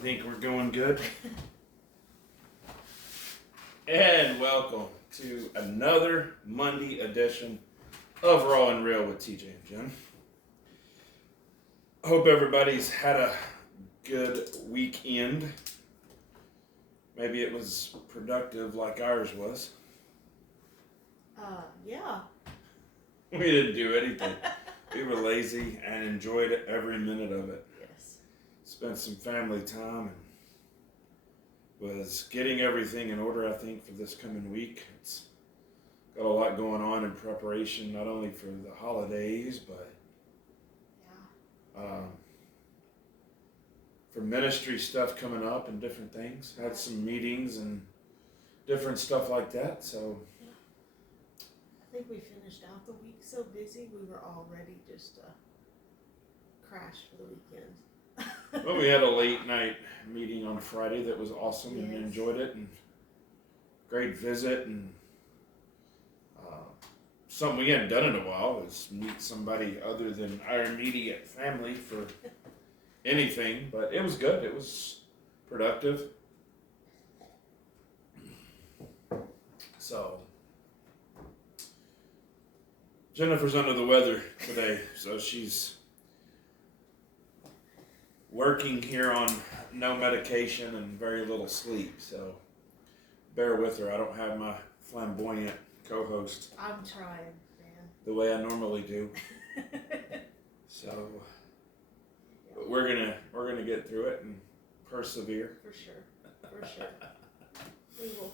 think we're going good. And welcome to another Monday edition of Raw and Real with TJ and Jen. Hope everybody's had a good weekend. Maybe it was productive like ours was. Yeah. We didn't do anything. We were lazy and enjoyed every minute of it. Yes. Spent some family time and was getting everything in order, I think, for this coming week. It's got a lot going on in preparation, not only for the holidays, but for ministry stuff coming up and different things. Had some meetings and different stuff like that, so. I think we finished out the week so busy we were all ready just to crash for the weekend. Well, we had a late night meeting on Friday that was awesome and Yes. enjoyed it, and great visit, and something we hadn't done in a while is meet somebody other than our immediate family for anything, but it was good. It was productive. So Jennifer's under the weather today, so she's working here on no medication and very little sleep, so bear with her. I don't have my flamboyant co-host I'm trying, man. the way I normally do, so but we're gonna get through it and persevere. For sure. We will.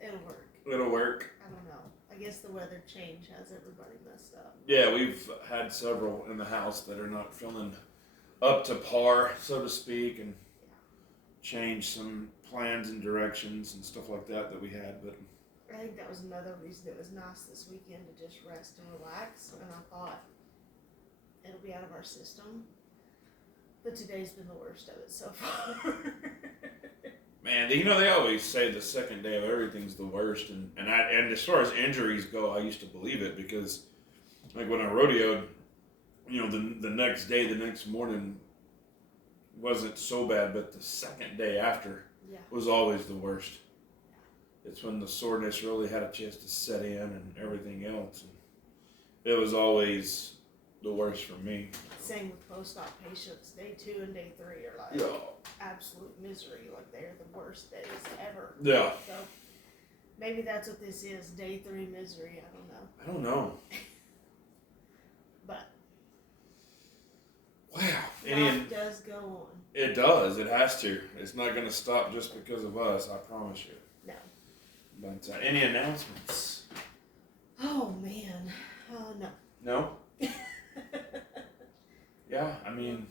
It'll work. It'll work. I don't know. I guess the weather change has everybody messed up. Yeah, we've had several in the house that are not feeling up to par, so to speak, and change some plans and directions and stuff like that we had. But I think that was another reason it was nice this weekend to just rest and relax. And I thought it'll be out of our system. But today's been the worst of it so far. man, you know they always say the second day of everything's the worst, and as far as injuries go, I used to believe it because, like when I rodeoed, you know, the next day, the next morning wasn't so bad, but the second day after was always the worst. It's when the soreness really had a chance to set in and everything else. And it was always the worst for me. Same with post-op patients. Day 2 and day 3 are like absolute misery. Like they're the worst days ever. Yeah. So maybe that's what this is. Day 3 misery. I don't know. But wow. life does go on. It does. It has to. It's not going to stop just because of us. I promise you. No. But any announcements? Oh man. No. No? Yeah, I mean,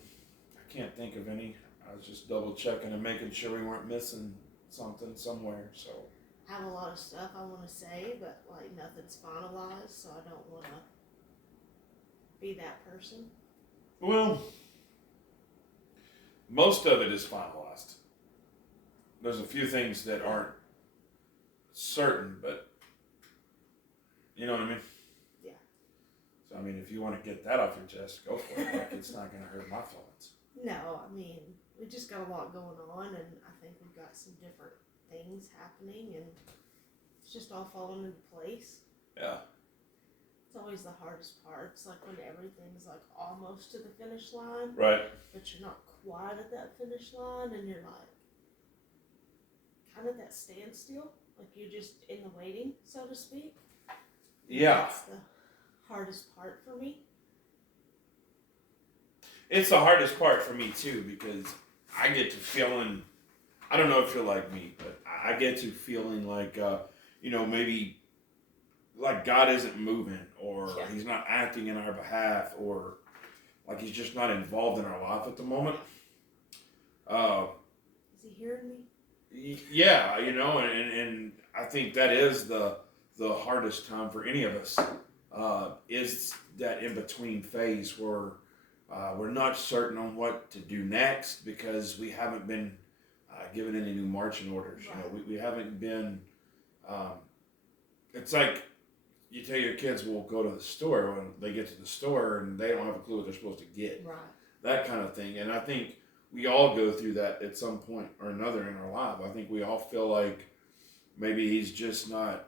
I can't think of any. I was just double checking and making sure we weren't missing something somewhere, so. I have a lot of stuff I want to say, but like nothing's finalized, so I don't want to be that person. Well, most of it is finalized. There's a few things that aren't certain, but you know what I mean? Yeah. So, I mean, if you want to get that off your chest, go for it. Like, it's not going to hurt my feelings. No, I mean, we just got a lot going on, and I think we've got some different things happening, and it's just all falling into place. Yeah. It's always the hardest part. It's like when everything's like almost to the finish line, Right. but you're not quite at that finish line, and you're like kind of that standstill, like you're just in the waiting, so to speak. Yeah. That's the hardest part for me. It's the hardest part for me too, because I get to feeling, I don't know if you're like me, but I get to feeling like, you know, maybe like God isn't moving, or he's not acting in our behalf, or like he's just not involved in our life at the moment. Is he hearing me? Yeah, you know, and I think that is the hardest time for any of us, is that in-between phase where we're not certain on what to do next because we haven't been given any new marching orders. Right. You know, we haven't been, it's like you tell your kids, we'll go to the store when they get to the store and they don't have a clue what they're supposed to get. Right. That kind of thing. And I think we all go through that at some point or another in our life. I think we all feel like maybe he's just not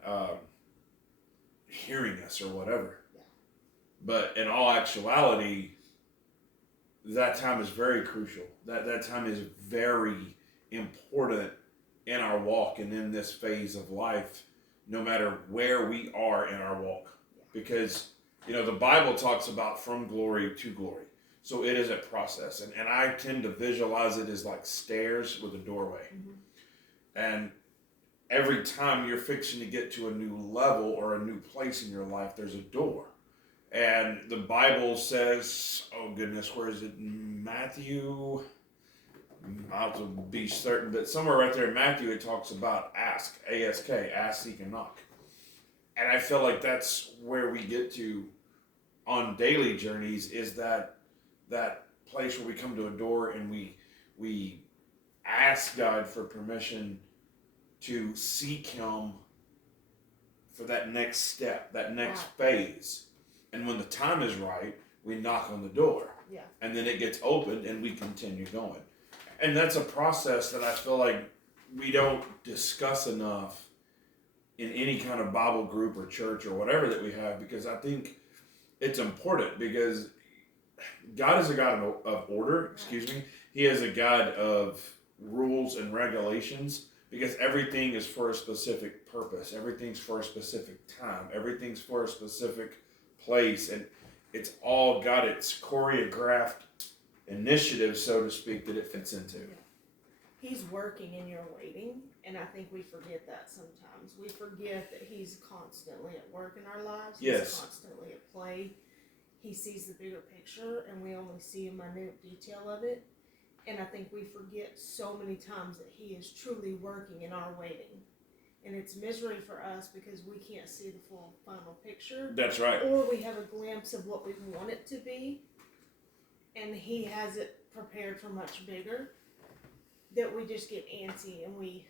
hearing us or whatever. Yeah. But in all actuality, that time is very crucial. That time is very important in our walk and in this phase of life, no matter where we are in our walk. Yeah. Because, the Bible talks about from glory to glory. So it is a process. And I tend to visualize it as like stairs with a doorway. Mm-hmm. And every time you're fixing to get to a new level or a new place in your life, there's a door. And the Bible says, oh goodness, where is it? Matthew? I'll have to be certain, but somewhere right there in Matthew it talks about ask, A-S-K, ask, seek, and knock. And I feel like that's where we get to on daily journeys, is that place where we come to a door and we ask God for permission to seek Him for that next step, that next phase. And when the time is right, we knock on the door. Yeah. And then it gets opened and we continue going. And that's a process that I feel like we don't discuss enough in any kind of Bible group or church or whatever that we have, because I think it's important, because God is a God of order, He is a God of rules and regulations, because everything is for a specific purpose. Everything's for a specific time. Everything's for a specific place. And it's all got its choreographed initiative, so to speak, that it fits into. Yeah. He's working in your waiting, and I think we forget that sometimes. We forget that He's constantly at work in our lives. Yes. He's constantly at play. He sees the bigger picture, and we only see a minute detail of it. And I think we forget so many times that He is truly working in our waiting. And it's misery for us because we can't see the full final picture. That's right. Or we have a glimpse of what we want it to be, and He has it prepared for much bigger, that we just get antsy and we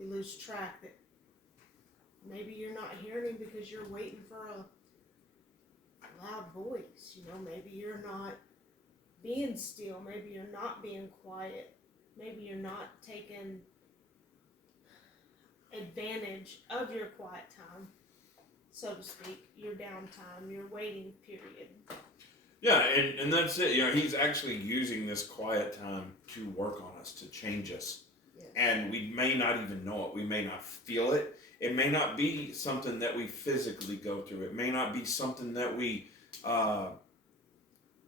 lose track that maybe you're not hearing Him because you're waiting for a loud voice. Maybe you're not being still. Maybe you're not being quiet. Maybe you're not taking advantage of your quiet time, so to speak, your downtime, your waiting period. Yeah, and that's it. He's actually using this quiet time to work on us, to change us. Yes. And we may not even know it. We may not feel it. It may not be something that we physically go through. It may not be something that we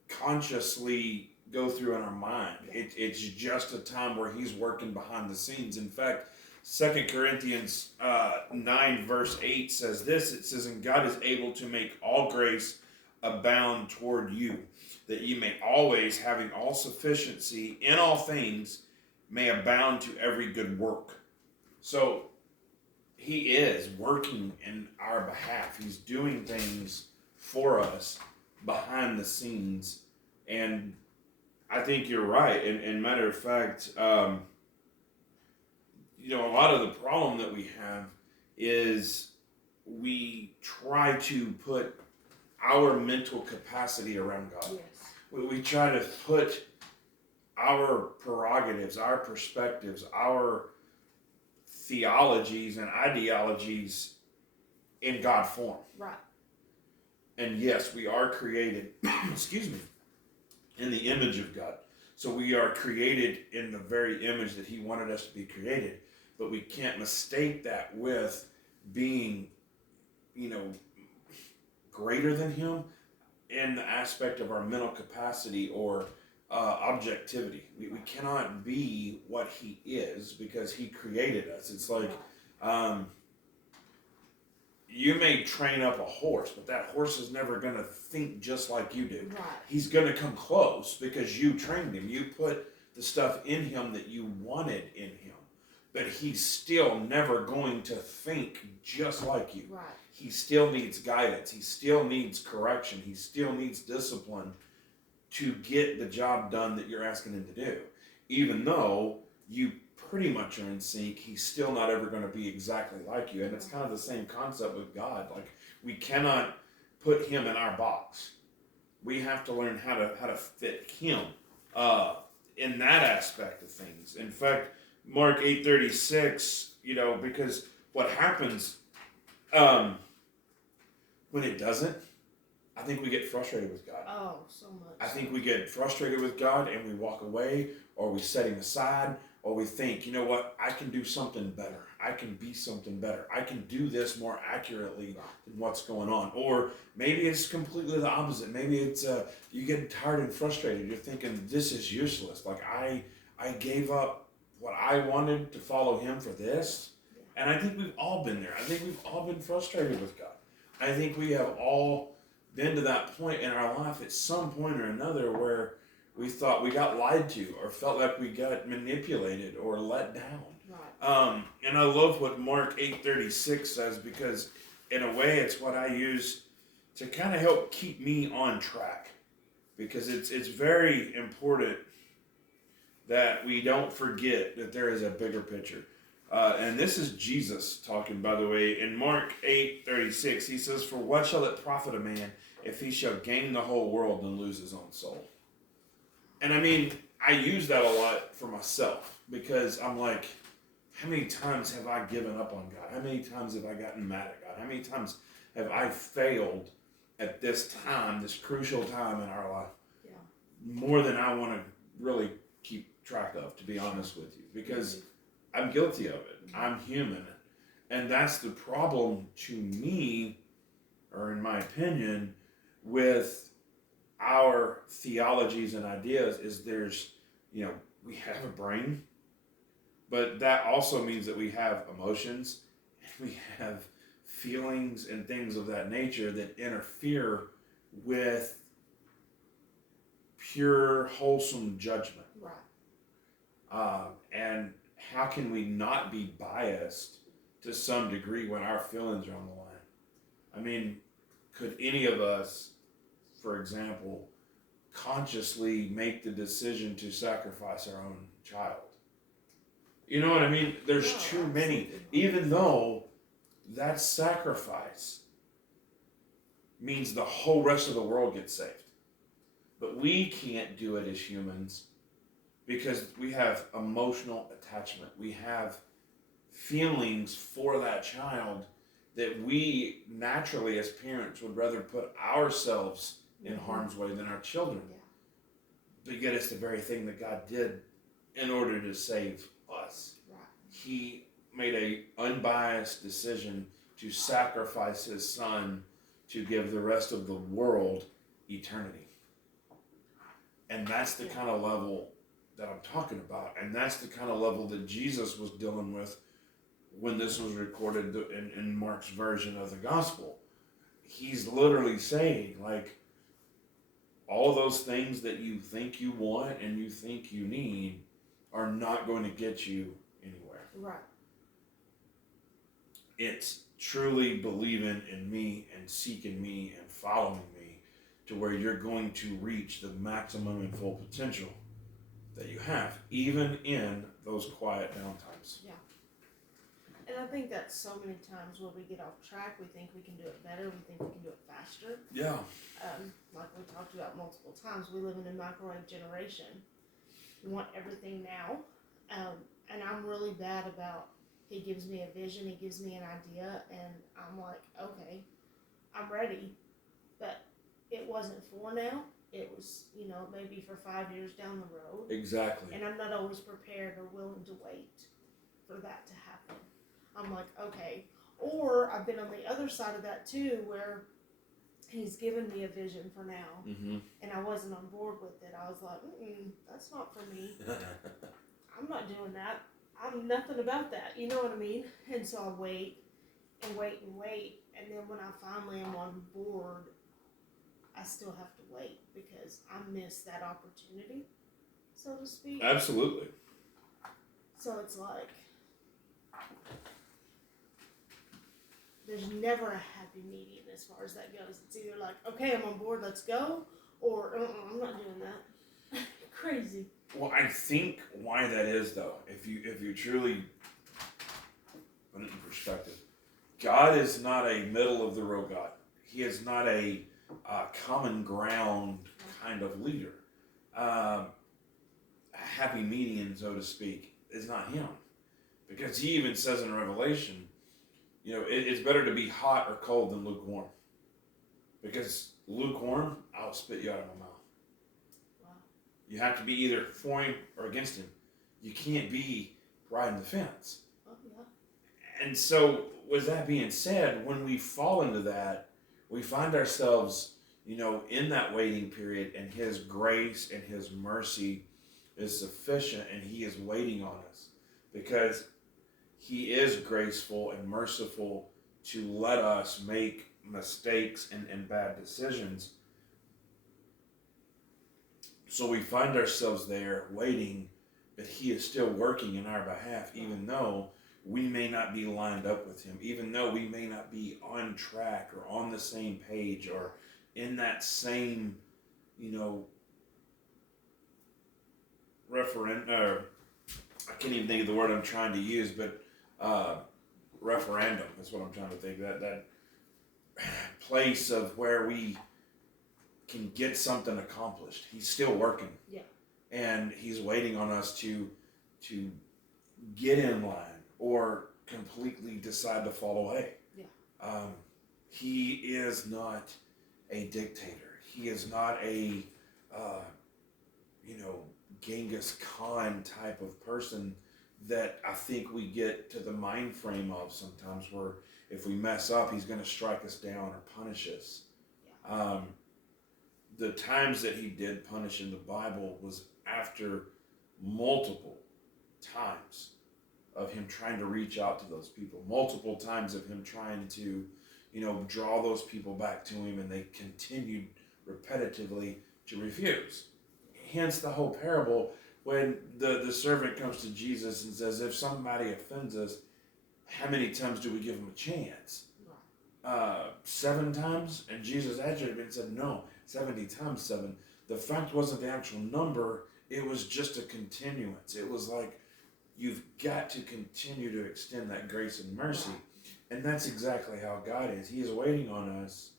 consciously go through in our mind. It's just a time where He's working behind the scenes. In fact, 2 Corinthians 9 verse 8 says this. It says, and God is able to make all grace abound toward you, that ye may always, having all sufficiency in all things, may abound to every good work. So He is working in our behalf. He's doing things for us behind the scenes. And I think you're right. And matter of fact, a lot of the problem that we have is we try to put our mental capacity around God. Yes. We try to put our prerogatives, our perspectives, our theologies and ideologies in God form. Right. And yes, we are created, in the image of God. So we are created in the very image that He wanted us to be created. But we can't mistake that with being, greater than Him in the aspect of our mental capacity or objectivity. We cannot be what He is because He created us. It's like, you may train up a horse, but that horse is never going to think just like you do. Right. He's going to come close because you trained him. You put the stuff in him that you wanted in him. But he's still never going to think just like you. Right. He still needs guidance. He still needs correction. He still needs discipline to get the job done that you're asking him to do. Even though you pretty much are in sync, he's still not ever going to be exactly like you. And it's kind of the same concept with God. Like, we cannot put Him in our box. We have to learn how to fit Him in that aspect of things. In fact, Mark 8:36, because what happens when it doesn't, I think we get frustrated with God. Oh, so much. I think we get frustrated with God and we walk away, or we set him aside, or we think, you know what, I can do something better. I can be something better. I can do this more accurately than what's going on. Or maybe it's completely the opposite. Maybe it's you get tired and frustrated. You're thinking, this is useless. Like I gave up what I wanted to follow him for this. And I think we've all been there. I think we've all been frustrated with God. I think we have all been to that point in our life at some point or another where we thought we got lied to, or felt like we got manipulated or let down. Right. And I love what Mark 8:36 says, because in a way it's what I use to kind of help keep me on track, because it's very important that we don't forget that there is a bigger picture. And this is Jesus talking, by the way. In Mark 8:36, he says, "For what shall it profit a man if he shall gain the whole world and lose his own soul?" And I mean, I use that a lot for myself, because I'm like, how many times have I given up on God? How many times have I gotten mad at God? How many times have I failed at this time, this crucial time in our life? Yeah. More than I want to really keep track of, to be honest with you, because I'm guilty of it. I'm human. And that's the problem to me, or in my opinion, with our theologies and ideas, is there's, we have a brain, but that also means that we have emotions, and we have feelings and things of that nature that interfere with pure, wholesome judgment. Right. And how can we not be biased to some degree when our feelings are on the line? I mean, could any of us, for example, consciously make the decision to sacrifice our own child? You know what I mean? There's too many, even though that sacrifice means the whole rest of the world gets saved. But we can't do it as humans, because we have emotional attachment. We have feelings for that child that we naturally, as parents, would rather put ourselves in harm's way than our children. Yeah. But yet it's the very thing that God did in order to save us. Right. He made an unbiased decision to sacrifice his son to give the rest of the world eternity. And that's the kind of level that I'm talking about. And that's the kind of level that Jesus was dealing with when this was recorded in Mark's version of the gospel. He's literally saying, like, all those things that you think you want and you think you need are not going to get you anywhere. Right. It's truly believing in me and seeking me and following me to where you're going to reach the maximum and full potential that you have, even in those quiet downtimes. Yeah. And I think that so many times when we get off track, we think we can do it better, we think we can do it faster. Yeah. Like we talked about multiple times, we live in a microwave generation. We want everything now. And I'm really bad about, he gives me a vision, he gives me an idea, and I'm like, okay, I'm ready. But it wasn't for now. It was, maybe for 5 years down the road. Exactly. And I'm not always prepared or willing to wait for that to happen. I'm like, okay. Or I've been on the other side of that too, where he's given me a vision for now, and I wasn't on board with it. I was like, that's not for me. I'm not doing that. I'm nothing about that. You know what I mean? And so I wait and wait and wait, and then when I finally am on board, I still have to wait because I missed that opportunity, so to speak. Absolutely. So it's like, there's never a happy medium as far as that goes. It's either like, okay, I'm on board, let's go, or I'm not doing that. Crazy. Well, I think why that is, though, if you truly put it in perspective, God is not a middle of the road God. He is not a common ground kind of leader. happy median, so to speak, is not him. Because he even says in Revelation, it's better to be hot or cold than lukewarm. Because lukewarm, I'll spit you out of my mouth. Wow. You have to be either for him or against him. You can't be riding the fence. Oh, yeah. And so, with that being said, when we fall into that, we find ourselves, in that waiting period, and his grace and his mercy is sufficient, and he is waiting on us because he is graceful and merciful to let us make mistakes and bad decisions. So we find ourselves there waiting, but he is still working in our behalf, even though we may not be lined up with him, even though we may not be on track or on the same page or in that same, I can't even think of the word I'm trying to use, but referendum is what I'm trying to think. That place of where we can get something accomplished. He's still working. Yeah. And he's waiting on us to get in line or completely decide to fall away. Yeah. He is not a dictator. He is not a Genghis Khan type of person that I think we get to the mind frame of sometimes, where if we mess up, he's going to strike us down or punish us. Yeah. The times that he did punish in the Bible was after multiple times of him trying to reach out to those people, multiple times of him trying to, draw those people back to him, and they continued repetitively to refuse. Hence the whole parable when the servant comes to Jesus and says, if somebody offends us, how many times do we give them a chance? 7 times? And Jesus answered him and said, no, 70 times 7. The fact wasn't the actual number, it was just a continuance. It was like, you've got to continue to extend that grace and mercy. And that's exactly how God is. He is waiting on us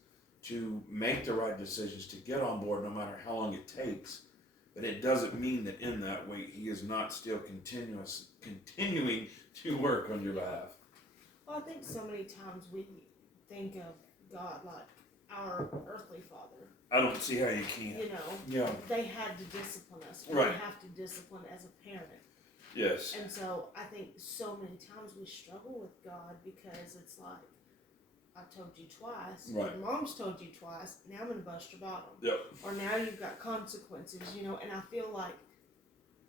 to make the right decisions, to get on board no matter how long it takes. But it doesn't mean that in that wait, he is not still continuing to work on your behalf. Well, I think so many times we think of God like our earthly father. I don't see how you can. Yeah. They had to discipline us. Right. We have to discipline as a parent. Yes. And so I think so many times we struggle with God because it's like, I told you twice. Right. Your mom's told you twice. Now I'm going to bust your bottom. Yep. Or now you've got consequences, and I feel like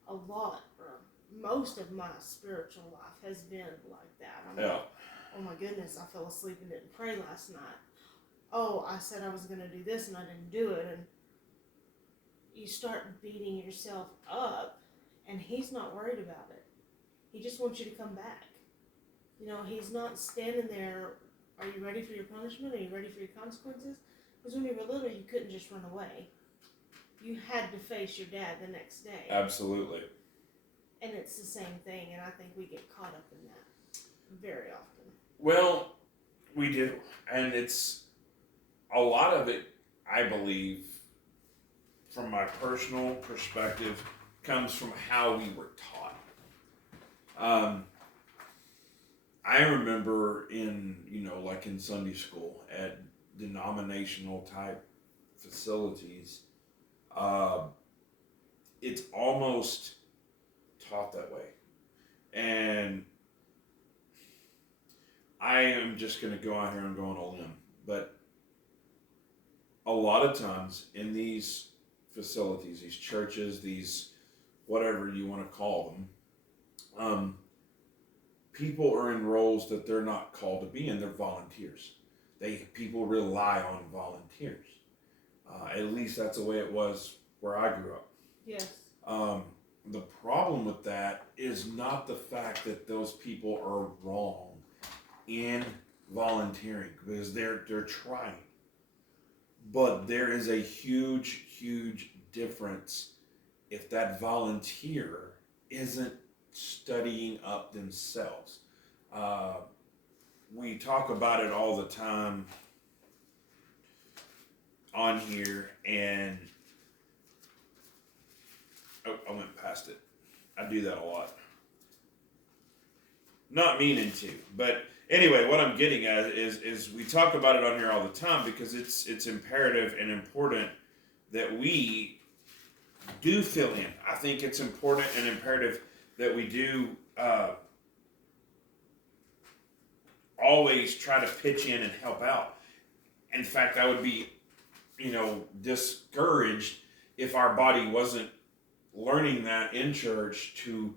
a lot, or most of my spiritual life has been like that. I'm like, oh my goodness, I fell asleep and didn't pray last night. Oh, I said I was going to do this and I didn't do it. And you start beating yourself up, and he's not worried about it. He just wants you to come back. He's not standing there, are you ready for your punishment? Are you ready for your consequences? Because when you were little, you couldn't just run away. You had to face your dad the next day. Absolutely. And it's the same thing, and I think we get caught up in that very often. Well, we do. And it's a lot of it, I believe, from my personal perspective, comes from how we were taught. I remember in Sunday school at denominational type facilities, it's almost taught that way. And I am just going to go out here and go on a limb, but a lot of times in these facilities, these churches, these whatever you want to call them, people are in roles that they're not called to be in. They're volunteers. People rely on volunteers. At least that's the way it was where I grew up. Yes. The problem with that is not the fact that those people are wrong in volunteering, because they're trying. But there is a huge, huge difference if that volunteer isn't studying up themselves. We talk about it all the time on here, and I went past it. I do that a lot. Not meaning to, but anyway, what I'm getting at is we talk about it on here all the time because it's imperative and important that we do fill in. I think it's important and imperative that we do always try to pitch in and help out. In fact, I would be, discouraged if our body wasn't learning that in church to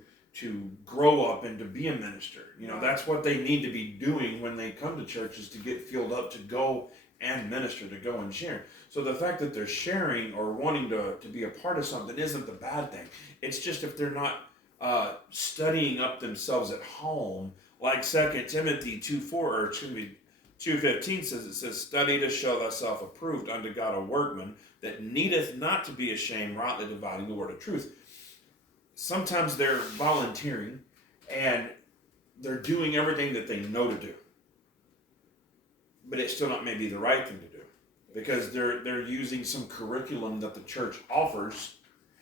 grow up and to be a minister. That's what they need to be doing when they come to church, is to get filled up to go and minister, to go and share. So the fact that they're sharing or wanting to be a part of something isn't the bad thing. It's just if they're not studying up themselves at home, like 2 Timothy 2:15 says, study to show thyself approved unto God, a workman that needeth not to be ashamed, rightly dividing the word of truth. Sometimes they're volunteering and they're doing everything that they know to do, but it's still not maybe the right thing to do, because they're using some curriculum that the church offers,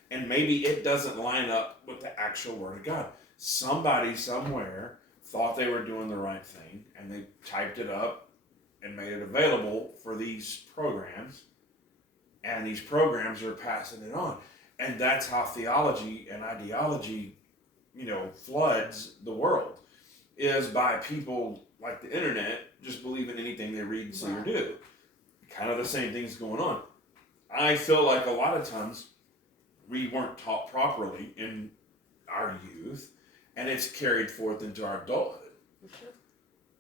and maybe it doesn't line up with the actual word of God. Somebody somewhere thought they were doing the right thing, and they typed it up and made it available for these programs, and these programs are passing it on. And that's how theology and ideology, floods the world, is by people like the internet just believing anything they read and see or do. Kind of the same thing's going on. I feel like a lot of times we weren't taught properly in our youth, and it's carried forth into our adulthood. For sure.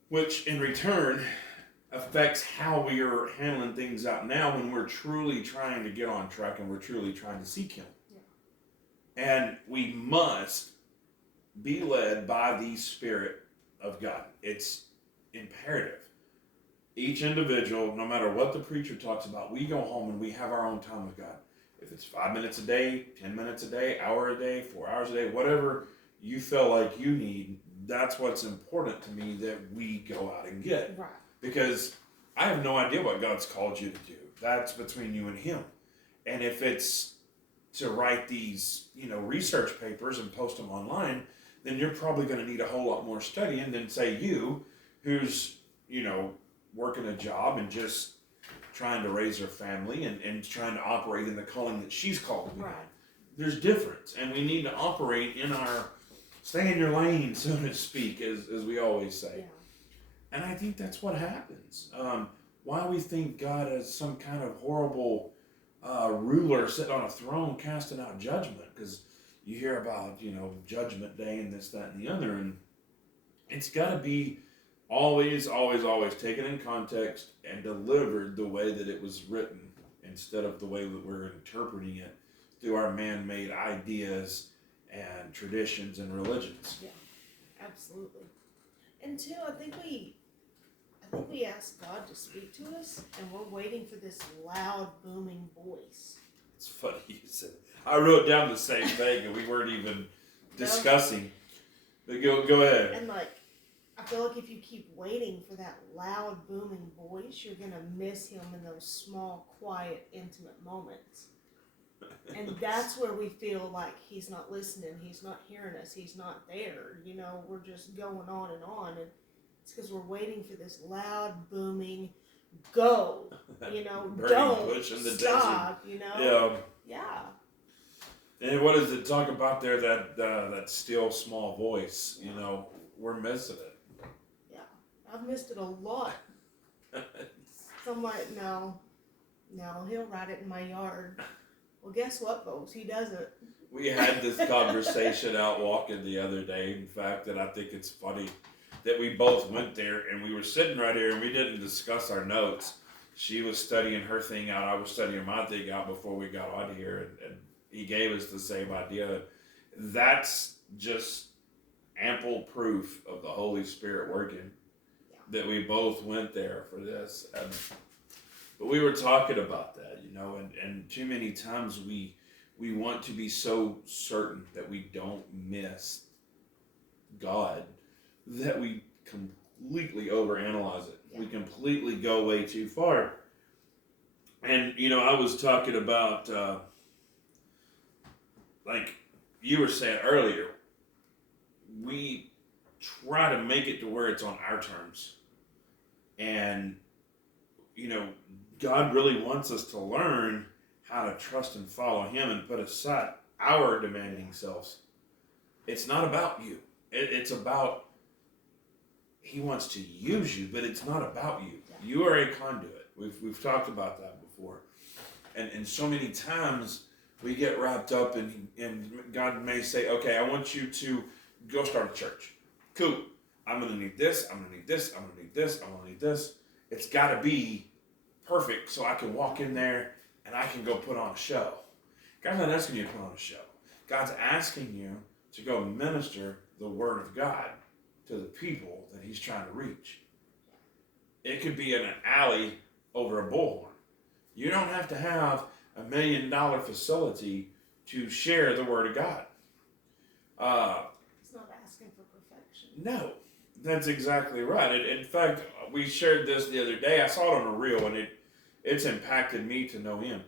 Which in return affects how we are handling things out now when we're truly trying to get on track and we're truly trying to seek Him. Yeah. And we must be led by the Spirit of God. It's imperative. Each individual, no matter what the preacher talks about, we go home and we have our own time with God. If it's 5 minutes a day, 10 minutes a day, hour a day, 4 hours a day, whatever you feel like you need, that's what's important to me that we go out and get. Right. Because I have no idea what God's called you to do. That's between you and Him. And if it's to write these, research papers and post them online, then you're probably going to need a whole lot more studying than, say, you, who's, working a job and just trying to raise her family and trying to operate in the calling that she's called to be. Right. There's difference, and we need to operate in our, stay in your lane, so to speak, as we always say. Yeah. And I think that's what happens. Why we think God is some kind of horrible ruler sitting on a throne casting out judgment, because you hear about, Judgment Day and this, that, and the other, and it's got to be always taken in context and delivered the way that it was written, instead of the way that we're interpreting it through our man-made ideas and traditions and religions. Yeah, absolutely. And two, I think we ask God to speak to us, and we're waiting for this loud, booming voice. It's funny you said. I wrote down the same thing, and we weren't even discussing. But go ahead. And I feel like if you keep waiting for that loud, booming voice, you're gonna miss Him in those small, quiet, intimate moments. And that's where we feel like He's not listening, He's not hearing us, He's not there. We're just going on, and it's because we're waiting for this loud, booming, go. Don't stop. Yeah. And what does it talk about there? That still small voice. We're missing it. Yeah, I've missed it a lot. So I'm like, no, He'll ride it in my yard. Well, guess what, folks? He doesn't. We had this conversation out walking the other day. In fact, and I think it's funny that we both went there and we were sitting right here and we didn't discuss our notes. She was studying her thing out. I was studying my thing out before we got on here, and he gave us the same idea. That's just ample proof of the Holy Spirit working, that we both went there for this. But we were talking about that, and too many times we want to be so certain that we don't miss God that we completely overanalyze it. Yeah. We completely go way too far. And, I was talking about, you were saying earlier, we try to make it to where it's on our terms. And, God really wants us to learn how to trust and follow Him and put aside our demanding selves. It's not about you. It's about He wants to use you, but it's not about you. You are a conduit. We've talked about that before. And so many times we get wrapped up and God may say, okay, I want you to go start a church. Cool. I'm going to need this. I'm going to need this. I'm going to need this. I'm going to need this. It's got to be perfect so I can walk in there and I can go put on a show. God's not asking you to put on a show. God's asking you to go minister the Word of God to the people that He's trying to reach. It could be in an alley over a bullhorn. You don't have to have $1 million facility to share the Word of God. It's not asking for perfection. No, that's exactly right. In fact, we shared this the other day. I saw it on a reel, and it's impacted me to no end.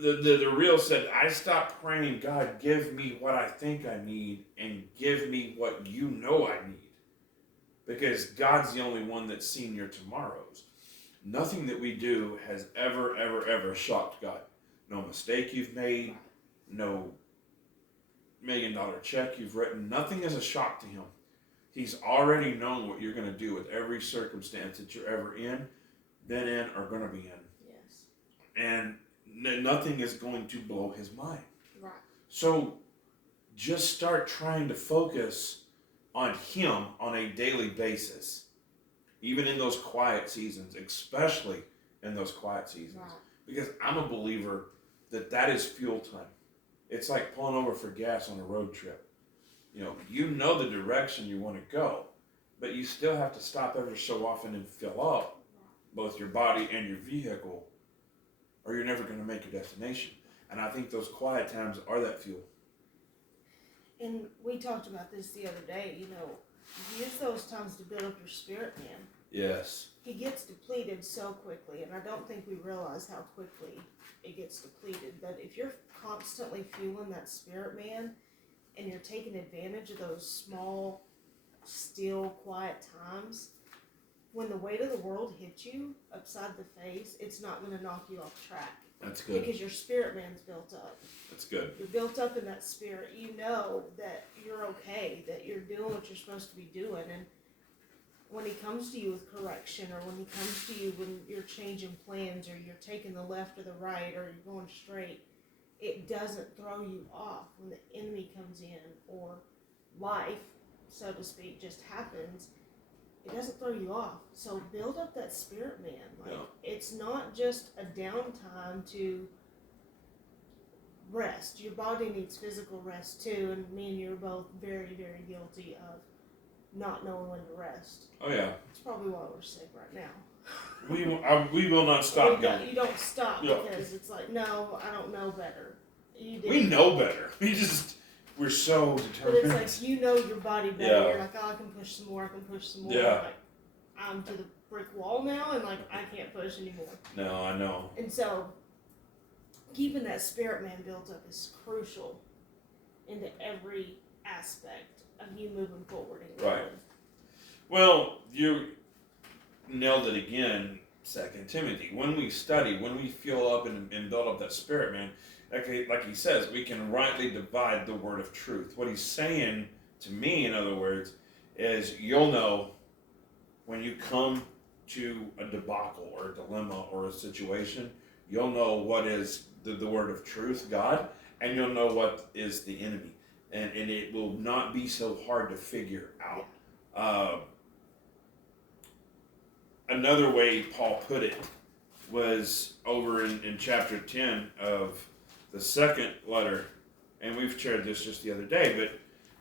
The reel said, I stopped praying, God, give me what I think I need, and give me what you know I need. Because God's the only one that's seen your tomorrows. Nothing that we do has ever, ever, ever shocked God. No mistake you've made, no $1 million check you've written, nothing is a shock to Him. He's already known what you're going to do with every circumstance that you're ever in, been in, or going to be in. Yes. And nothing is going to blow His mind. Right. So just start trying to focus on Him on a daily basis, even in those quiet seasons, especially in those quiet seasons. Right. Because I'm a believer that is fuel time. It's like pulling over for gas on a road trip. You know the direction you want to go, but you still have to stop every so often and fill up both your body and your vehicle, or you're never going to make your destination. And I think those quiet times are that fuel. And we talked about this the other day, use those times to build up your spirit, man. Yes. He gets depleted so quickly, and I don't think we realize how quickly it gets depleted. But if you're constantly fueling that spirit, man, and you're taking advantage of those small, still, quiet times, when the weight of the world hits you upside the face, it's not going to knock you off track. That's good. Because your spirit man's built up. That's good. You're built up in that spirit. You know that you're okay, that you're doing what you're supposed to be doing. And when He comes to you with correction, or when He comes to you when you're changing plans, or you're taking the left or the right, or you're going straight, it doesn't throw you off when the enemy comes in, or life, so to speak, just happens. It doesn't throw you off. So build up that spirit, man. It's not just a downtime to rest. Your body needs physical rest too, and me and you are both very, very guilty of not knowing when to rest. Oh yeah. It's probably why we're sick right now. We will not stop going. You don't stop because it's like, no, I don't know better. You did. We know better. We're so determined. But it's like, your body better. Yeah. You're like, oh, I can push some more. Yeah. Like, I'm to the brick wall now, and like, I can't push anymore. No, I know. And so, keeping that spirit man built up is crucial into every aspect of you moving forward. Right. Well, you nailed it again, 2 Timothy. When we study, when we fuel up and build up that spirit man, like he says, we can rightly divide the word of truth. What he's saying to me, in other words, is you'll know when you come to a debacle or a dilemma or a situation, you'll know what is the word of truth, God, and you'll know what is the enemy. And it will not be so hard to figure out. Another way Paul put it was over in chapter 10 of the second letter, and we've shared this just the other day,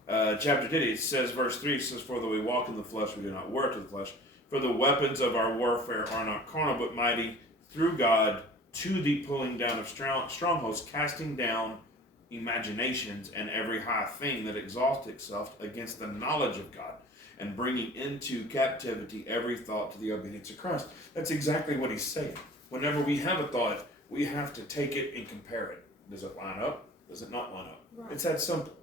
but chapter 10, it says, verse 3, it says, for though we walk in the flesh, we do not work to the flesh. For the weapons of our warfare are not carnal, but mighty through God to the pulling down of strongholds, casting down imaginations and every high thing that exalts itself against the knowledge of God, and bringing into captivity every thought to the obedience of Christ. That's exactly what he's saying. Whenever we have a thought, we have to take it and compare it. Does it line up? Does it not line up? Right. It's that simple.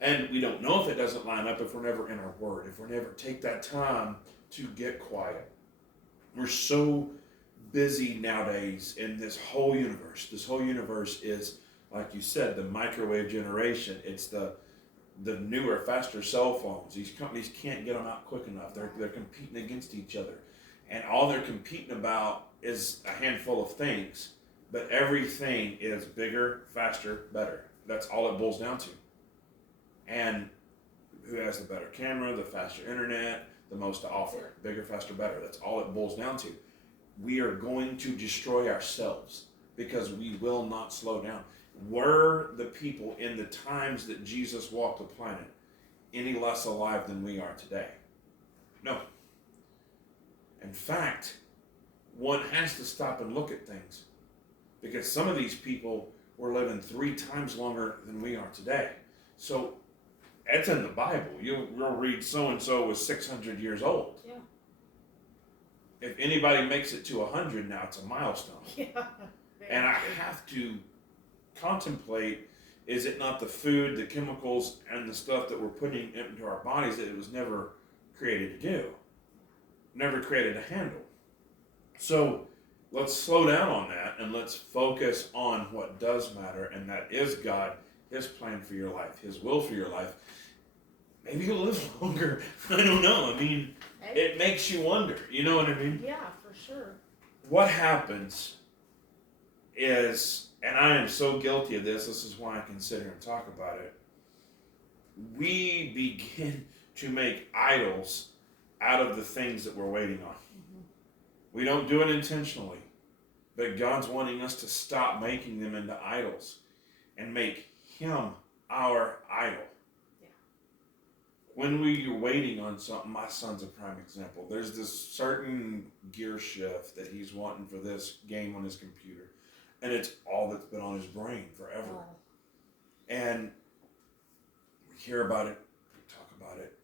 And we don't know if it doesn't line up if we're never in our word, if we never take that time to get quiet. We're so busy nowadays in this whole universe. This whole universe is, like you said, the microwave generation. It's the newer, faster cell phones. These companies can't get them out quick enough. They're competing against each other. And all they're competing about is a handful of things. But everything is bigger, faster, better. That's all it boils down to. And who has the better camera, the faster internet, the most to offer? Bigger, faster, better. That's all it boils down to. We are going to destroy ourselves because we will not slow down. Were the people in the times that Jesus walked the planet any less alive than we are today? No. In fact, one has to stop and look at things, because some of these people were living 3 times longer than we are today. So it's in the Bible. You'll read so-and-so was 600 years old. Yeah. If anybody makes it to 100 now, it's a milestone. Yeah. And I have to contemplate, is it not the food, the chemicals, and the stuff that we're putting into our bodies that it was never created to do? Never created to handle. So let's slow down on that and let's focus on what does matter, and that is God, His plan for your life, His will for your life. Maybe you'll live longer. I don't know. I mean, it makes you wonder. You know what I mean? Yeah, for sure. What happens is, and I am so guilty of this is why I can sit here and talk about it, we begin to make idols out of the things that we're waiting on. Mm-hmm. We don't do it intentionally, but God's wanting us to stop making them into idols and make Him our idol. Yeah. When we're waiting on something, my son's a prime example. There's this certain gear shift that he's wanting for this game on his computer. And it's all that's been on his brain forever. Oh. And we hear about it, we talk about it.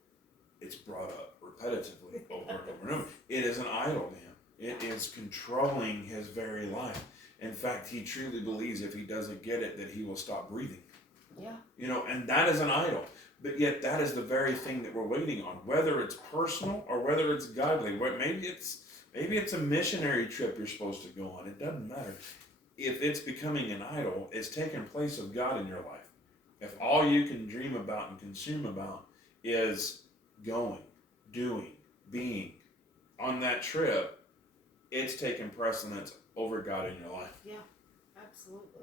It's brought up repetitively over and over and over. It is an idol to him. It is controlling his very life. In fact, he truly believes if he doesn't get it, that he will stop breathing. Yeah. You know, and that is an idol. But yet that is the very thing that we're waiting on. Whether it's personal or whether it's godly. Maybe it's a missionary trip you're supposed to go on. It doesn't matter. If it's becoming an idol, it's taking place of God in your life. If all you can dream about and consume about is going, doing, being on that trip, it's taking precedence over God in your life. Yeah, absolutely.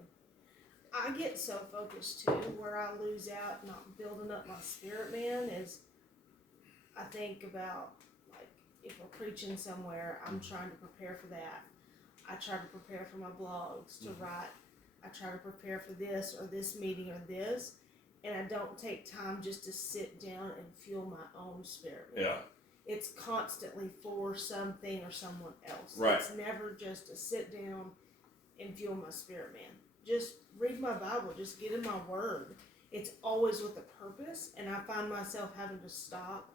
I get so focused too, where I lose out not building up my spirit man is, I think about, like, if we're preaching somewhere, I'm trying to prepare for that. I try to prepare for my blogs to write. I try to prepare for this or this meeting or this, and I don't take time just to sit down and fuel my own spirit. Yeah. It's constantly for something or someone else. Right. It's never just to sit down and fuel my spirit man. Just read my Bible. Just get in my word. It's always with a purpose, and I find myself having to stop,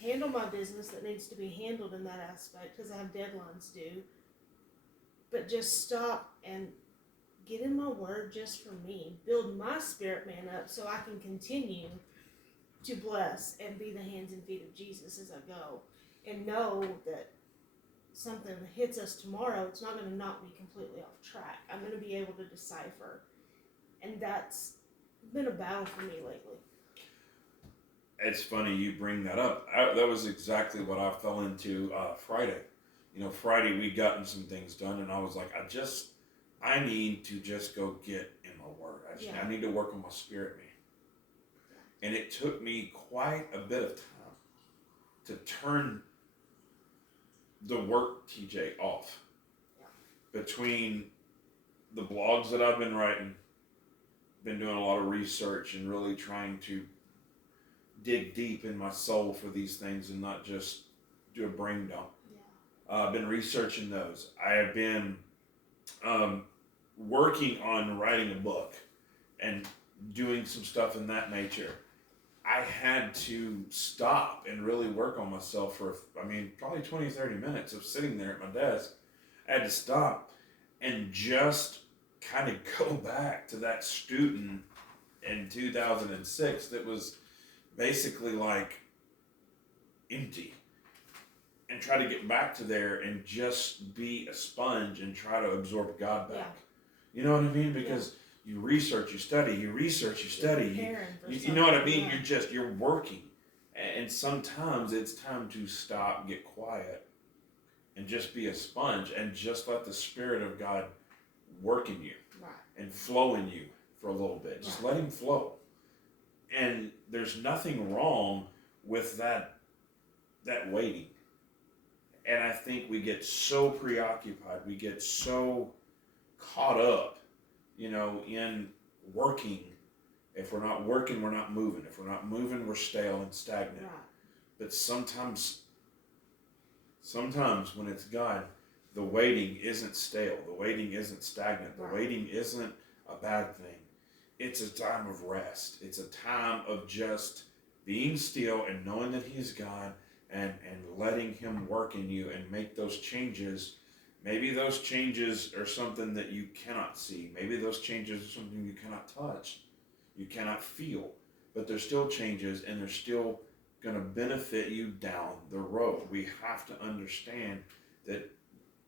handle my business that needs to be handled in that aspect because I have deadlines due. But just stop and get in my word just for me. Build my spirit man up so I can continue to bless and be the hands and feet of Jesus as I go. And know that something hits us tomorrow, it's not going to knock me completely off track. I'm going to be able to decipher. And that's been a battle for me lately. It's funny you bring that up. That was exactly what I fell into Friday. You know, Friday we'd gotten some things done, and I was like, I need to just go get in my word. I need to work on my spirit man. And it took me quite a bit of time to turn the work TJ off. Yeah. Between the blogs that I've been writing, been doing a lot of research and really trying to dig deep in my soul for these things and not just do a brain dump. I've been researching those. I have been working on writing a book and doing some stuff in that nature. I had to stop and really work on myself for, probably 20, 30 minutes of sitting there at my desk. I had to stop and just kind of go back to that student in 2006 that was basically like empty, and try to get back to there and just be a sponge and try to absorb God back. Yeah. You know what I mean? Because you research, you study, you research, you study. You know what I mean? Yeah. You're working. And sometimes it's time to stop, get quiet, and just be a sponge and just let the Spirit of God work in you Right. and flow in you for a little bit. Just let Him flow. And there's nothing wrong with that waiting. And I think we get so preoccupied, we get so caught up, in working. If we're not working, we're not moving. If we're not moving, we're stale and stagnant. Right. But sometimes when it's God, the waiting isn't stale. The waiting isn't stagnant. The waiting isn't a bad thing. It's a time of rest. It's a time of just being still and knowing that He's God, and letting Him work in you and make those changes. Maybe those changes are something that you cannot see. Maybe those changes are something you cannot touch, you cannot feel. But they're still changes, and they're still going to benefit you down the road. We have to understand that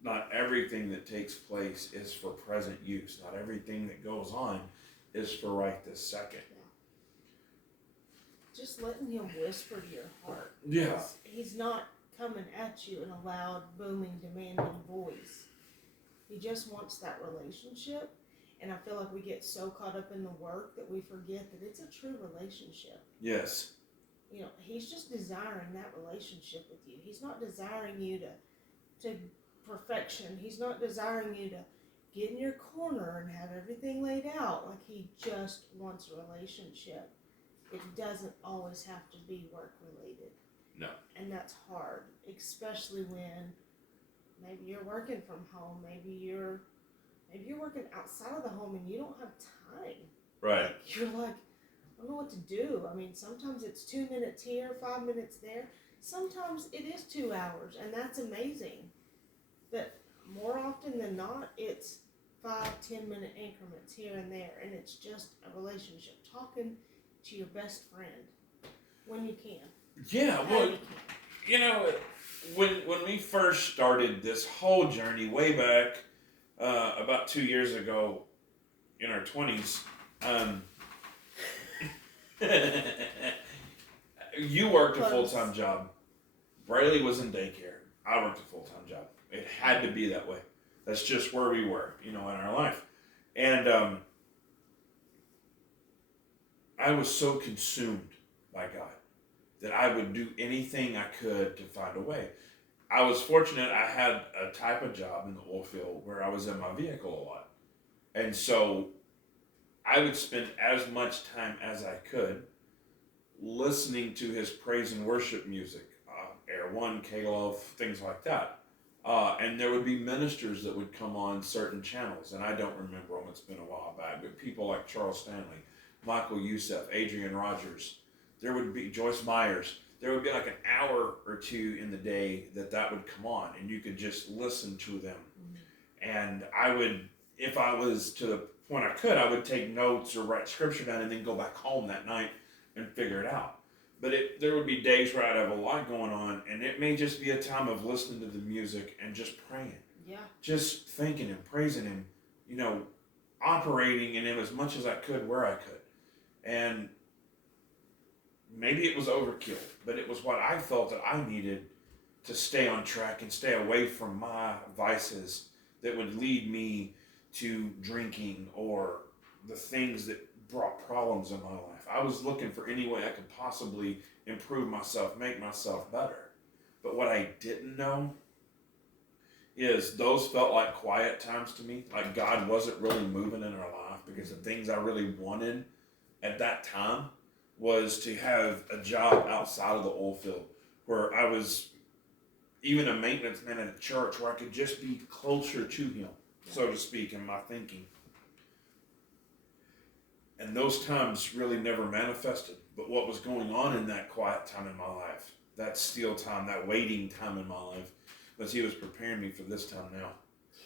not everything that takes place is for present use. Not everything that goes on is for right this second. Just letting Him whisper to your heart. Yeah. He's not coming at you in a loud, booming, demanding voice. He just wants that relationship. And I feel like we get so caught up in the work that we forget that it's a true relationship. Yes. He's just desiring that relationship with you. He's not desiring you to perfection. He's not desiring you to get in your corner and have everything laid out. Like, He just wants a relationship. It doesn't always have to be work related. No. And that's hard, especially when maybe you're working from home, maybe you're working outside of the home and you don't have time. Right. Like, you're like, I don't know what to do. I mean, sometimes it's 2 minutes here, 5 minutes there. Sometimes it is 2 hours, and that's amazing. But more often than not, it's 5-10 minute increments here and there, and it's just a relationship. Talking to your best friend when you can. Yeah, well, when we first started this whole journey way back about 2 years ago in our 20s, you worked a full-time job. Braylee was in daycare. I worked a full-time job. It had to be that way. That's just where we were, in our life. And I was so consumed by God that I would do anything I could to find a way. I was fortunate I had a type of job in the oil field where I was in my vehicle a lot. And so I would spend as much time as I could listening to His praise and worship music, Air One, K-Love, things like that. And there would be ministers that would come on certain channels, and I don't remember them, it's been a while back, but people like Charles Stanley, Michael Youssef, Adrian Rogers, there would be Joyce Myers. There would be like an hour or two in the day that would come on, and you could just listen to them. Mm-hmm. And I would, if I was to the point I could, I would take notes or write scripture down and then go back home that night and figure it out. But there would be days where I'd have a lot going on, and it may just be a time of listening to the music and just praying. Yeah. Just thanking Him, praising Him, operating in Him as much as I could where I could. And maybe it was overkill, but it was what I felt that I needed to stay on track and stay away from my vices that would lead me to drinking or the things that brought problems in my life. I was looking for any way I could possibly improve myself, make myself better. But what I didn't know is those felt like quiet times to me. Like God wasn't really moving in our life, because the things I really wanted at that time was to have a job outside of the oil field where I was even a maintenance man at a church where I could just be closer to Him, so to speak, in my thinking. And those times really never manifested. But what was going on in that quiet time in my life, that still time, that waiting time in my life, was He was preparing me for this time now.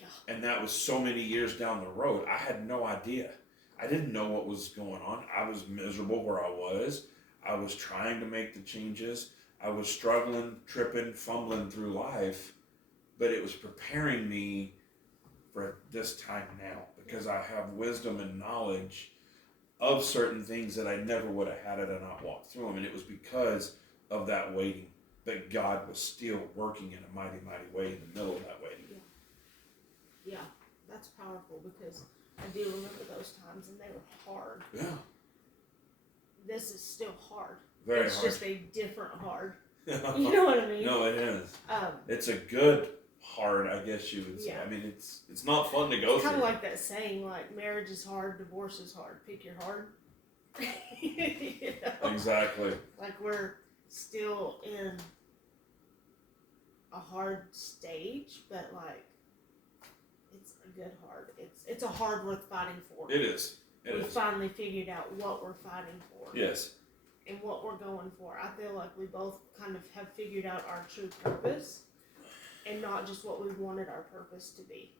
Yeah. And that was so many years down the road. I had no idea. I didn't know what was going on. I was miserable where I was. I was trying to make the changes. I was struggling, tripping, fumbling through life. But it was preparing me for this time now, because I have wisdom and knowledge of certain things that I never would have had it and not walked through them. And it was because of that waiting that God was still working in a mighty, mighty way in the middle of that waiting. Yeah, that's powerful, because I do remember those times and they were hard. Yeah. This is still hard. Very it's hard. Just a different hard. You know what I mean? No, it is. Um, It's a good hard, I guess you would say. Yeah. I mean, it's not fun to go it's kind through. of like that saying, like, marriage is hard, divorce is hard. Pick your hard. You know? Exactly. Like, we're still in a hard stage, but like, it's a good hard. It's a hard worth fighting for. It is. It We is. finally figured out what we're fighting for. Yes. And what we're going for. I feel like we both kind of have figured out our true purpose, and not just what we wanted our purpose to be.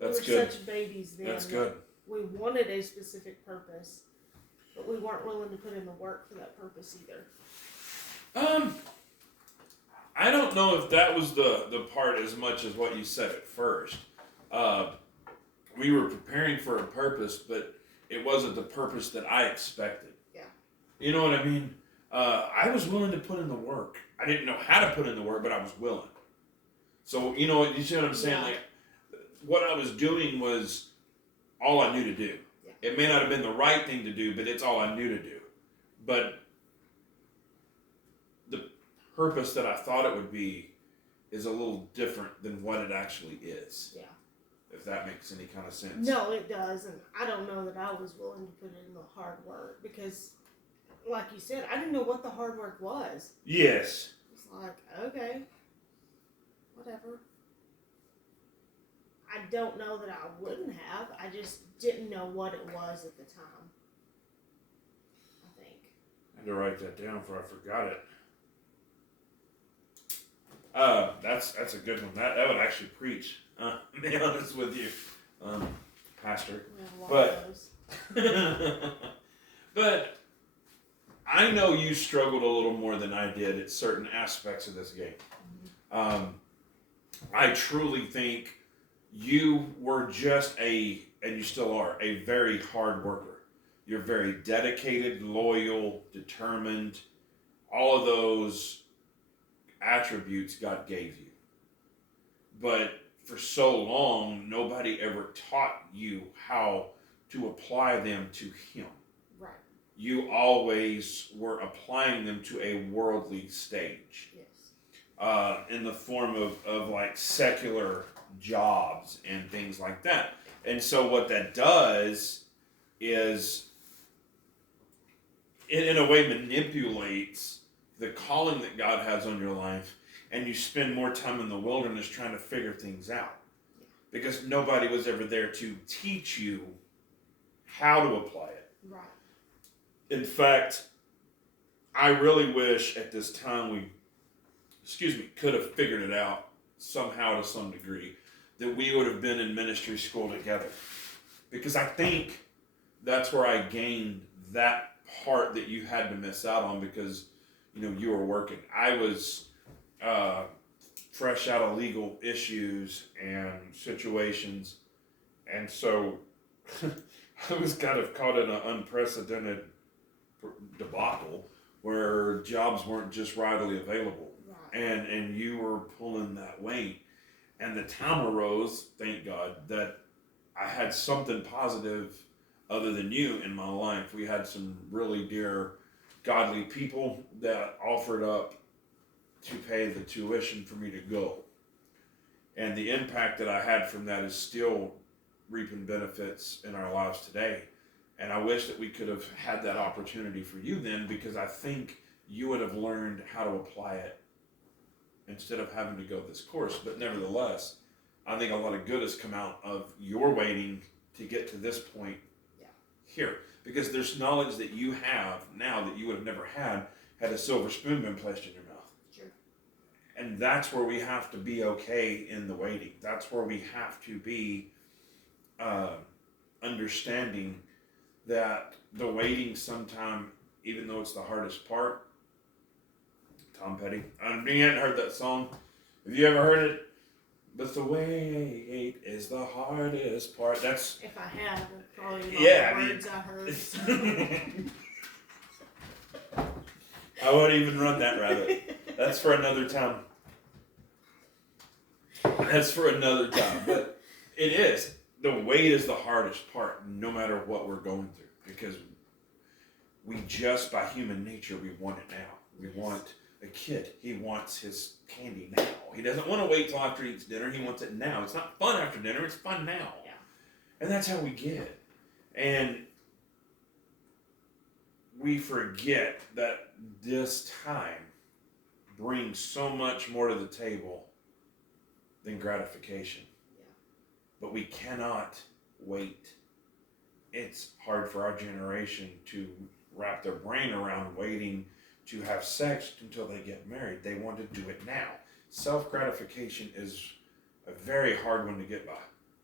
That's we were good. such babies then. That's good. We wanted a specific purpose, but we weren't willing to put in the work for that purpose either. I don't know if that was the part as much as what you said at first. We were preparing for a purpose, but it wasn't the purpose that I expected. Yeah. You know what I mean? I was willing to put in the work. I didn't know how to put in the work, but I was willing. So, you see what I'm saying? Yeah. Like, what I was doing was all I knew to do. Yeah. It may not have been the right thing to do, but it's all I knew to do. But the purpose that I thought it would be is a little different than what it actually is. Yeah. If that makes any kind of sense. No, it does, and I don't know that I was willing to put in the hard work, because, like you said, I didn't know what the hard work was. Yes. It's like, okay, whatever. I don't know that I wouldn't have. I just didn't know what it was at the time. I think. I had to write that down before I forgot it. That's a good one. That would actually preach. To be honest with you, Pastor. We have a lot But- of those. But I know you struggled a little more than I did at certain aspects of this game. I truly think you were just and you still are, a very hard worker. You're very dedicated, loyal, determined. All of those attributes God gave you. But for so long, nobody ever taught you how to apply them to Him. Right. You always were applying them to a worldly stage. Yes. In the form of like secular jobs and things like that. And so what that does is it in a way manipulates the calling that God has on your life, and you spend more time in the wilderness trying to figure things out. Because nobody was ever there to teach you how to apply it. Right. In fact, I really wish at this time we could have figured it out somehow to some degree, that we would have been in ministry school together. Because I think that's where I gained that part that you had to miss out on, because you were working. I was fresh out of legal issues and situations, and so I was kind of caught in an unprecedented debacle where jobs weren't just readily available. Right. And you were pulling that weight. And the time arose, thank God, that I had something positive other than you in my life. We had some really dear, godly people that offered up to pay the tuition for me to go. And the impact that I had from that is still reaping benefits in our lives today. And I wish that we could have had that opportunity for you then, because I think you would have learned how to apply it instead of having to go this course. But nevertheless, I think a lot of good has come out of your waiting to get to this point here. Because there's knowledge that you have now that you would have never had a silver spoon been placed in your mouth. Sure. And that's where we have to be okay in the waiting. That's where we have to be understanding that the waiting sometime, even though it's the hardest part. Tom Petty. You hadn't heard that song. Have you ever heard it? But the wait is the hardest part. That's If I had, probably not yeah. the words I heard. I won't even run that rabbit. That's for another time. That's for another time. But it is. The wait is the hardest part, no matter what we're going through. Because we just, by human nature, we want it now. We want a kid. He wants his candy now. He doesn't want to wait till after he eats dinner. He wants it now. It's not fun after dinner. It's fun now. Yeah. And that's how we get. And we forget that this time brings so much more to the table than gratification. Yeah. But we cannot wait. It's hard for our generation to wrap their brain around waiting to have sex until they get married. They want to do it now. Self-gratification is a very hard one to get by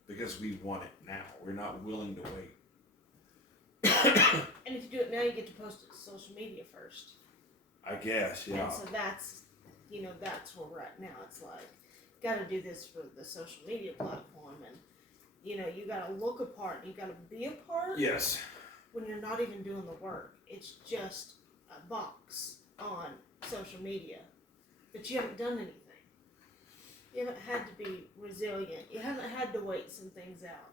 because we want it now. We're not willing to wait. And if you do it now, you get to post it to social media first. I guess, yeah. And so that's, that's where we're at now. It's like, got to do this for the social media platform, and you got to look a part, and you got to be a part. Yes. When you're not even doing the work, it's just a box on social media, but you haven't done anything. You haven't had to be resilient. You haven't had to wait some things out.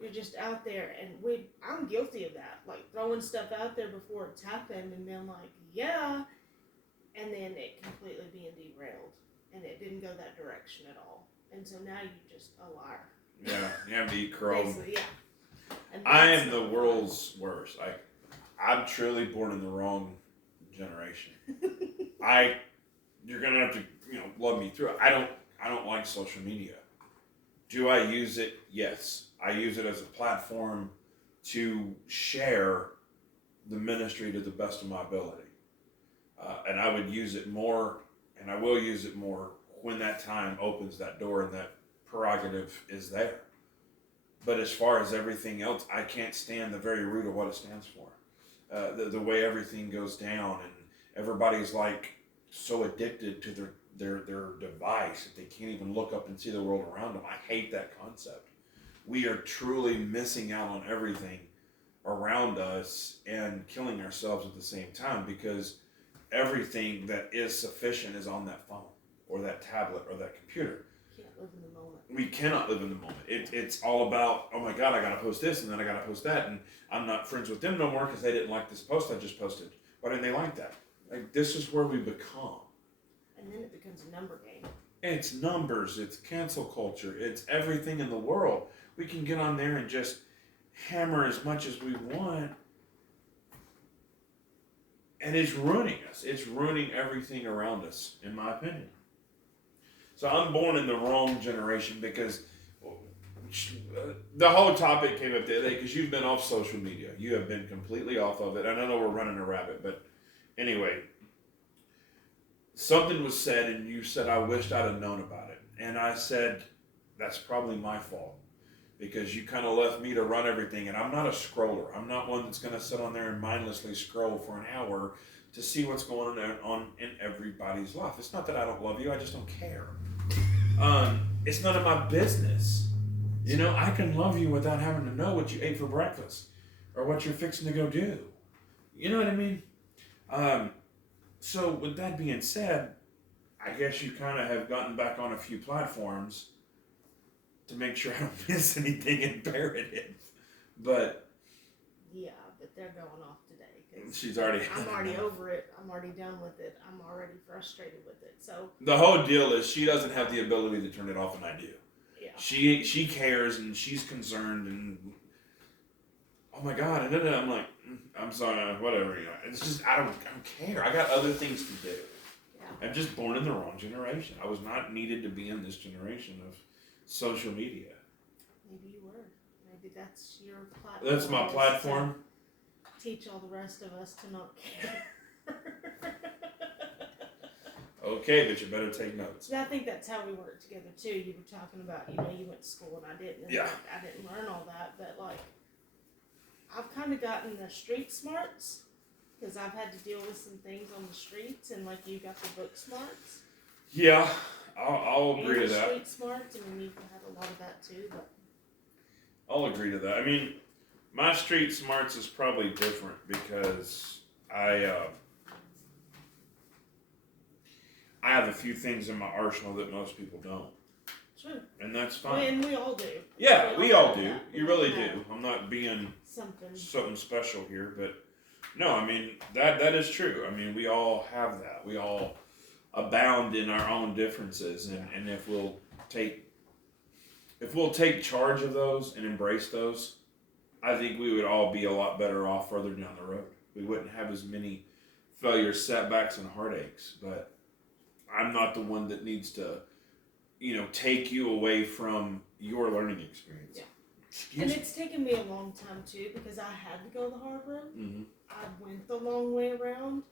You're just out there, and I'm guilty of that, like throwing stuff out there before it's happened, and then like, yeah, and then it completely being derailed, and it didn't go that direction at all, and so now you're just a liar. Yeah, you have to eat crow. Basically, yeah. And I that's am the not world's worst. I'm truly born in the wrong generation. You're gonna have to, love me through it. I don't like social media. Do I use it? Yes. I use it as a platform to share the ministry to the best of my ability. And I would use it more, and I will use it more when that time opens that door and that prerogative is there. But as far as everything else, I can't stand the very root of what it stands for. The way everything goes down, and everybody's like so addicted to their device that they can't even look up and see the world around them. I hate that concept. We are truly missing out on everything around us and killing ourselves at the same time, because everything that is sufficient is on that phone or that tablet or that computer. Can't live in the moment. We cannot live in the moment. It's all about, oh my God, I got to post this and then I got to post that, and I'm not friends with them no more because they didn't like this post I just posted. Why didn't they like that? Like, this is where we become. And then it becomes a number game. It's numbers, it's cancel culture, it's everything in the world. We can get on there and just hammer as much as we want, and it's ruining us. It's ruining everything around us, in my opinion. So I'm born in the wrong generation, because the whole topic came up the other day because you've been off social media. You have been completely off of it. And I know we're running a rabbit, but anyway, something was said and you said, I wished I'd have known about it. And I said, that's probably my fault, because you kind of left me to run everything. And I'm not a scroller. I'm not one that's going to sit on there and mindlessly scroll for an hour to see what's going on in everybody's life. It's not that I don't love you. I just don't care. It's none of my business. I can love you without having to know what you ate for breakfast or what you're fixing to go do. You know what I mean? So with that being said, I guess you kind of have gotten back on a few platforms to make sure I don't miss anything imperative. But yeah, but they're going off today. She's already. I'm already over it. I'm already done with it. I'm already frustrated with it. So the whole deal is she doesn't have the ability to turn it off, and I do. Yeah. She cares and she's concerned and oh my God, and then I'm like, I'm sorry, whatever. It's just I don't care. I got other things to do. Yeah. I'm just born in the wrong generation. I was not needed to be in this generation of social media. Maybe you were. Maybe that's your platform. That's my platform. Teach all the rest of us to not care. Okay, but you better take notes. And I think that's how we work together too. You were talking about, you went to school and I didn't. And Yeah. I didn't learn all that, but like, I've kind of gotten the street smarts because I've had to deal with some things on the streets, and like you got the book smarts. Yeah, I'll agree to and the that. Street smarts, and you've had a lot of that too. But I'll agree to that. I mean, my street smarts is probably different because I have a few things in my arsenal that most people don't, sure, and that's fine. and we all do. Yeah, we all have do. that. You really do. I'm not being something special here, but no, I mean that is true. I mean, we all have that. We all abound in our own differences, and if we'll take charge of those and embrace those, I think we would all be a lot better off further down the road. We wouldn't have as many failures, setbacks, and heartaches. But I'm not the one that needs to, take you away from your learning experience. Yeah. Excuse and me. it's taken me a long time too because I had to go the hard road. Mm-hmm. I went the long way around,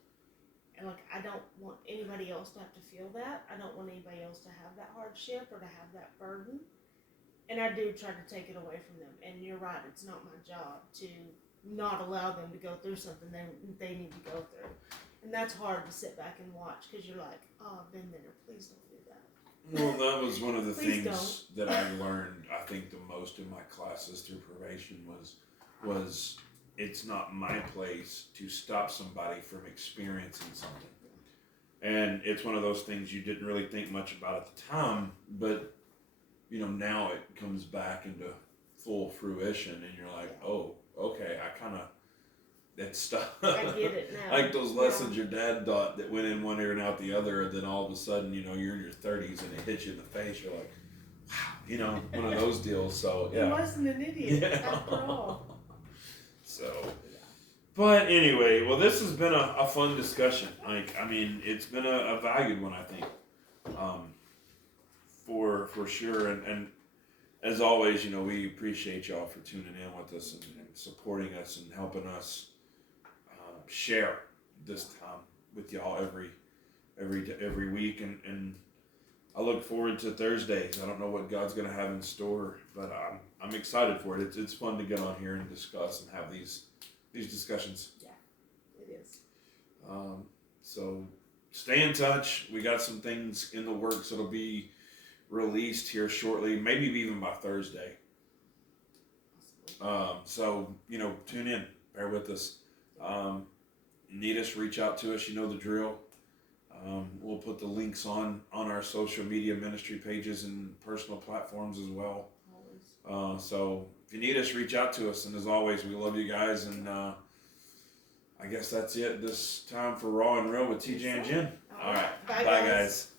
and like I don't want anybody else to have to feel that. I don't want anybody else to have that hardship or to have that burden. And I do try to take it away from them. And you're right, it's not my job to not allow them to go through something they need to go through. And that's hard to sit back and watch because you're like, oh, I've been there. Please don't do that. Well, that was one of the Please things that I learned, I think, the most in my classes through probation was it's not my place to stop somebody from experiencing something. And it's one of those things you didn't really think much about at the time, but now it comes back into full fruition, and you're like, oh, okay, I kind of, it's stuff. I get it now. Like those lessons your dad taught that went in one ear and out the other, and then all of a sudden, you're in your 30s and it hits you in the face. You're like, wow, one of those deals. So, yeah. He wasn't an idiot Yeah. after all. So, but anyway, well, this has been a fun discussion. It's been a valued one, I think. For sure, and as always, we appreciate y'all for tuning in with us and supporting us and helping us share this time with y'all every week, and I look forward to Thursdays. I don't know what God's gonna have in store, but I'm excited for it. It's fun to get on here and discuss and have these discussions. Yeah, it is. So stay in touch. We got some things in the works that'll be released here shortly, maybe even by Thursday. So, tune in, bear with us. Need us, reach out to us, you know the drill. We'll put the links on our social media ministry pages and personal platforms as well. Always. So if you need us, reach out to us. And as always, we love you guys. And I guess that's it this time for Raw and Real with TJ and Jen. All right. Bye, guys.